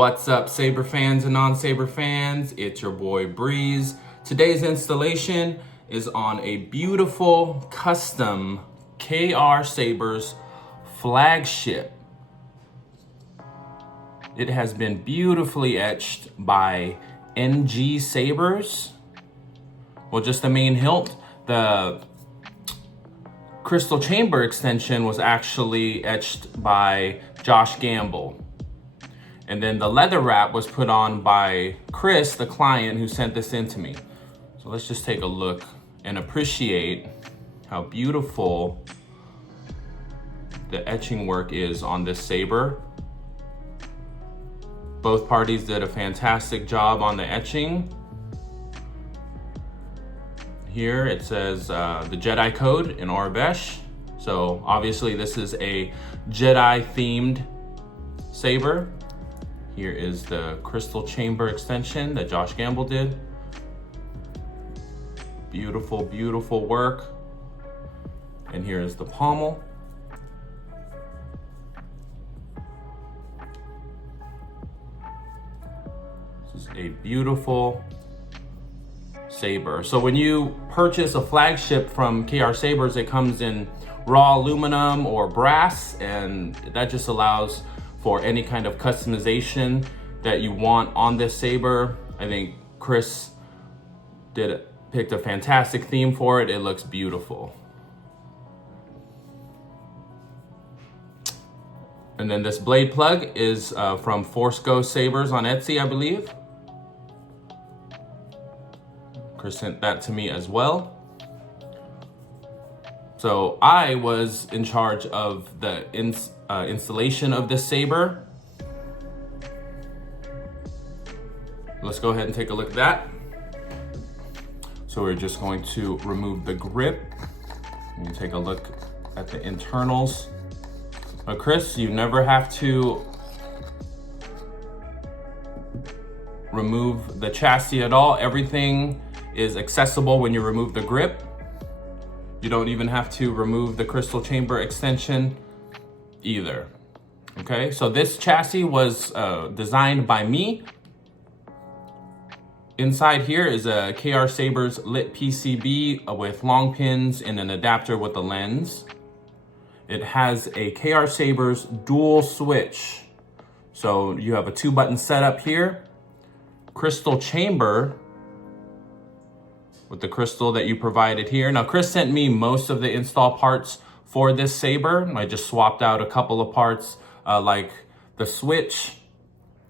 What's up, Saber fans and non-Saber fans? It's your boy Breeze. Today's installation is on a beautiful custom KR Sabers flagship. It has been beautifully etched by NG Sabers. Well, just the main hilt. The Crystal Chamber extension was actually etched by Josh Gamble. And then the leather wrap was put on by Chris, the client who sent this in to me. So let's just take a look and appreciate how beautiful the etching work is on this saber. Both parties did a fantastic job on the etching. Here it says the Jedi code in Arabesh. So obviously this is a Jedi themed saber. Here is the Crystal Chamber extension that Josh Gamble did. Beautiful, beautiful work. And here is the pommel. This is a beautiful saber. So when you purchase a flagship from KR Sabers, it comes in raw aluminum or brass, and that just allows for any kind of customization that you want on this saber. I think Chris picked a fantastic theme for it. It looks beautiful. And then this blade plug is from Force Ghost Sabers on Etsy, I believe. Chris sent that to me as well. So I was in charge of the installation of this saber. Let's go ahead and take a look at that. So we're just going to remove the grip. You take a look at the internals. But Chris, you never have to remove the chassis at all. Everything is accessible when you remove the grip. You don't even have to remove the Crystal Chamber extension either. Okay, so this chassis was designed by me. Inside here is a KR Sabers lit PCB with long pins and an adapter with a lens. It has a KR Sabers dual switch. So you have a 2-button setup here. Crystal Chamber with the crystal that you provided here. Now, Chris sent me most of the install parts for this saber. I just swapped out a couple of parts like the switch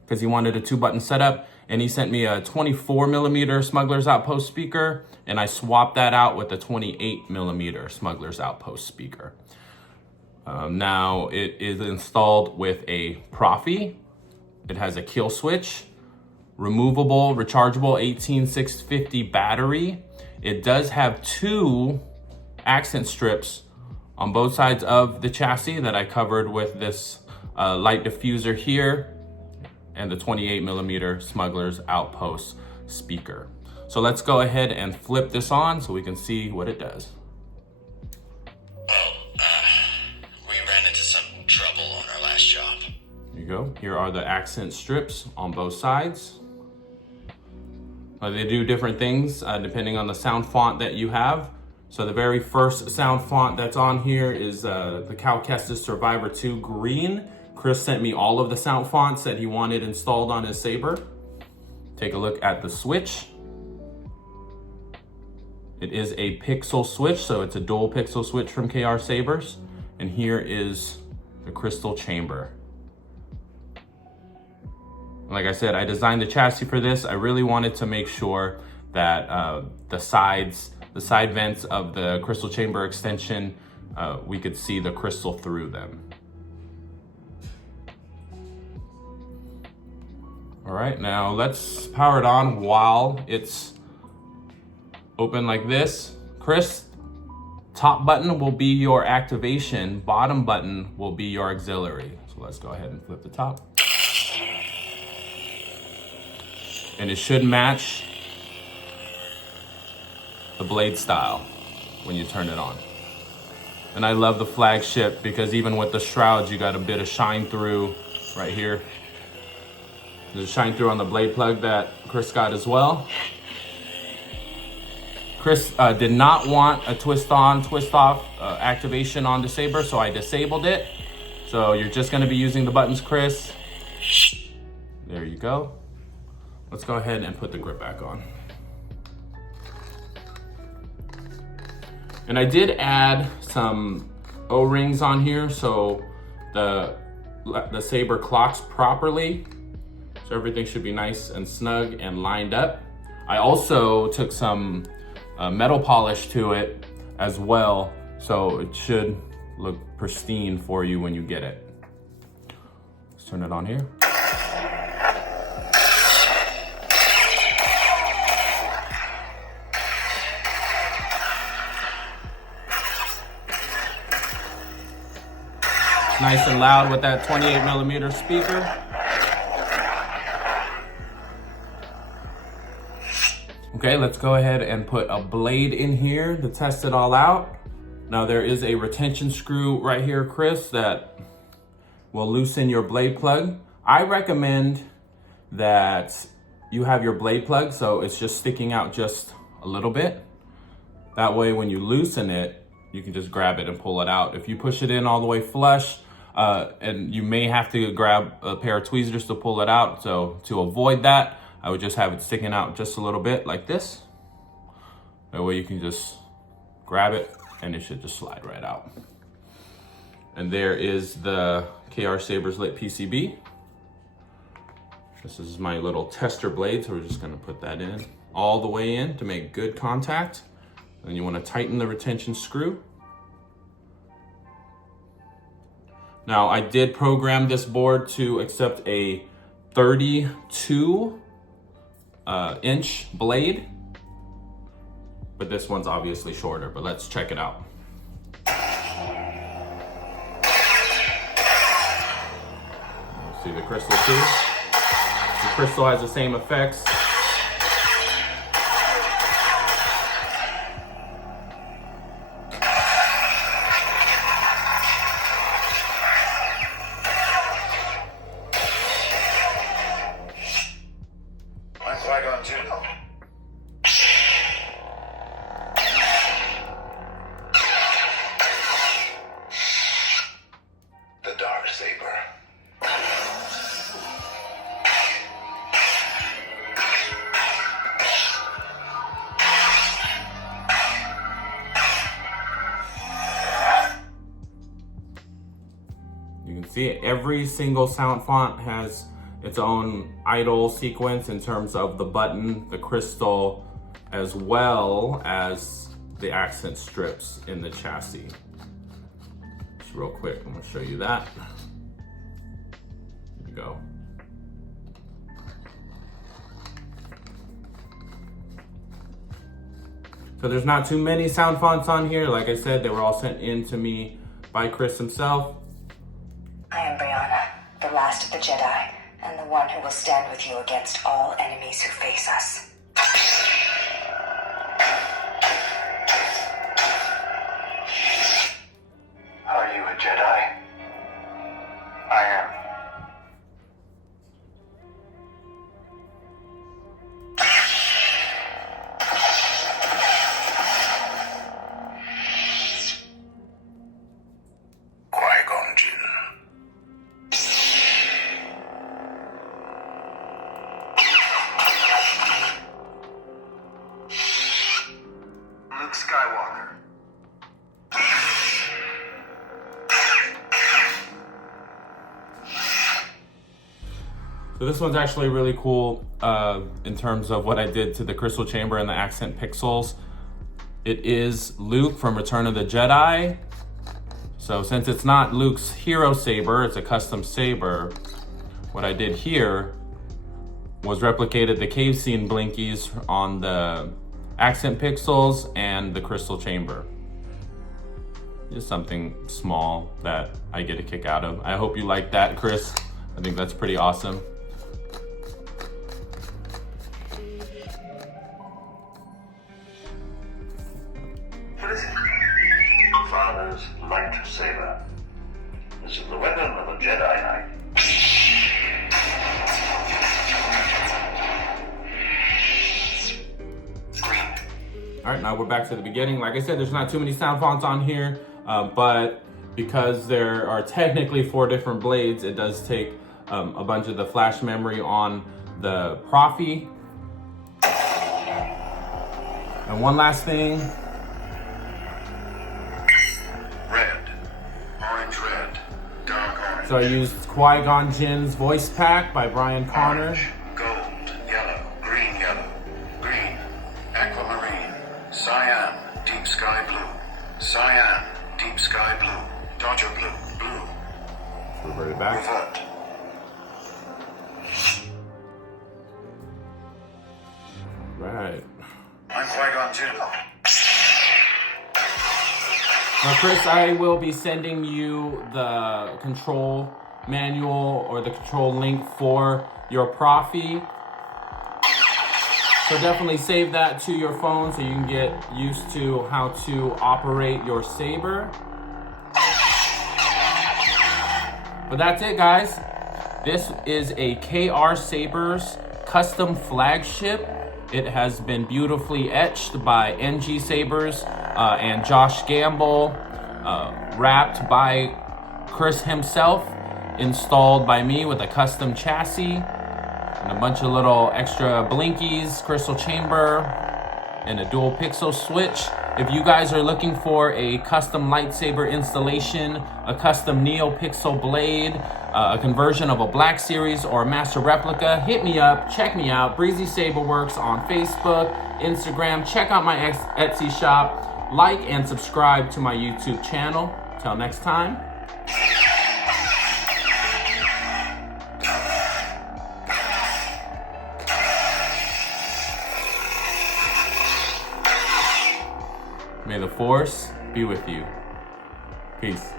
because he wanted a 2-button setup. And he sent me a 24mm Smuggler's Outpost speaker, and I swapped that out with a 28mm Smuggler's Outpost speaker. Now it is installed with a Proffie. It has a kill switch, removable, rechargeable 18650 battery. It does have 2 accent strips on both sides of the chassis that I covered with this light diffuser here and the 28mm Smuggler's Outpost speaker. So let's go ahead and flip this on so we can see what it does. We ran into some trouble on our last job. Here you go. Here are the accent strips on both sides. They do different things depending on the sound font that you have. So the very first sound font that's on here is the Cal Kestis Survivor 2 green. Chris sent me all of the sound fonts that he wanted installed on his saber. Take a look at the switch. It is a pixel switch, so it's a dual pixel switch from KR Sabers. And here is the Crystal Chamber. Like I said, I designed the chassis for this. I really wanted to make sure that the side vents of the Crystal Chamber extension, we could see the crystal through them. All right, now let's power it on while it's open like this. Chris, top button will be your activation, bottom button will be your auxiliary. So let's go ahead and flip the top. And it should match the blade style when you turn it on. And I love the flagship because even with the shrouds, you got a bit of shine through right here. Just shine through on the blade plug that Chris got as well. Chris did not want a twist on, twist off activation on the Saber, so I disabled it. So you're just gonna be using the buttons, Chris. There you go. Let's go ahead and put the grip back on. And I did add some O-rings on here so the Saber clocks properly. So everything should be nice and snug and lined up. I also took some metal polish to it as well, so it should look pristine for you when you get it. Let's turn it on here. Nice and loud with that 28mm speaker. Okay, let's go ahead and put a blade in here to test it all out. Now there is a retention screw right here, Chris, that will loosen your blade plug. I recommend that you have your blade plug so it's just sticking out just a little bit. That way when you loosen it, you can just grab it and pull it out. If you push it in all the way flush, and you may have to grab a pair of tweezers to pull it out. So to avoid that, I would just have it sticking out just a little bit like this. That way you can just grab it and it should just slide right out. And there is the KR Sabers lit PCB. This is my little tester blade, so we're just gonna put that in all the way in to make good contact. Then you wanna tighten the retention screw. Now I did program this board to accept a 32 inch blade, but this one's obviously shorter, but let's check it out. See the crystal too? The crystal has the same effects. You can see it, every single sound font has its own idle sequence in terms of the button, the crystal, as well as the accent strips in the chassis. Just real quick, I'm gonna show you that. Here we go. So there's not too many sound fonts on here. Like I said, they were all sent in to me by Chris himself. I am Brianna, the last of the Jedi, and the one who will stand with you against all enemies who face us. Are you a Jedi? I am. Skywalker. So this one's actually really cool in terms of what I did to the Crystal Chamber and the accent pixels. It is Luke from Return of the Jedi. So since it's not Luke's hero saber, it's a custom saber, what I did here was replicated the cave scene blinkies on the accent pixels and the Crystal Chamber. Just something small that I get a kick out of. I hope you like that, Chris. I think that's pretty awesome. What is it? Father's lightsaber. This is the weapon of a Jedi Knight. All right, now we're back to the beginning. Like I said, there's not too many sound fonts on here, but because there are technically 4 different blades, it does take a bunch of the flash memory on the Proffie. And one last thing. Red, orange red, dark orange. So I used Qui-Gon Jinn's voice pack by Brian Connor. Orange, gold, yellow, green, aquamarine, cyan, deep sky blue, cyan, deep sky blue, dodger blue, Revert it back. revert. Right. I'm Qui-Gon Jinn. Now, Chris, I will be sending you the control manual or the control link for your Proffie. So definitely save that to your phone so you can get used to how to operate your Saber. But that's it, guys. This is a KR Sabers custom flagship. It has been beautifully etched by NG Sabers and Josh Gamble, wrapped by Chris himself, installed by me with a custom chassis and a bunch of little extra blinkies, crystal chamber, and a dual pixel switch. If you guys are looking for a custom lightsaber installation, a custom Neopixel blade, a conversion of a Black Series or a Master Replica, hit me up, check me out, Breezy Saber Works on Facebook, Instagram. Check out my Etsy shop, like and subscribe to my YouTube channel. Till next time. May the Force be with you. Peace.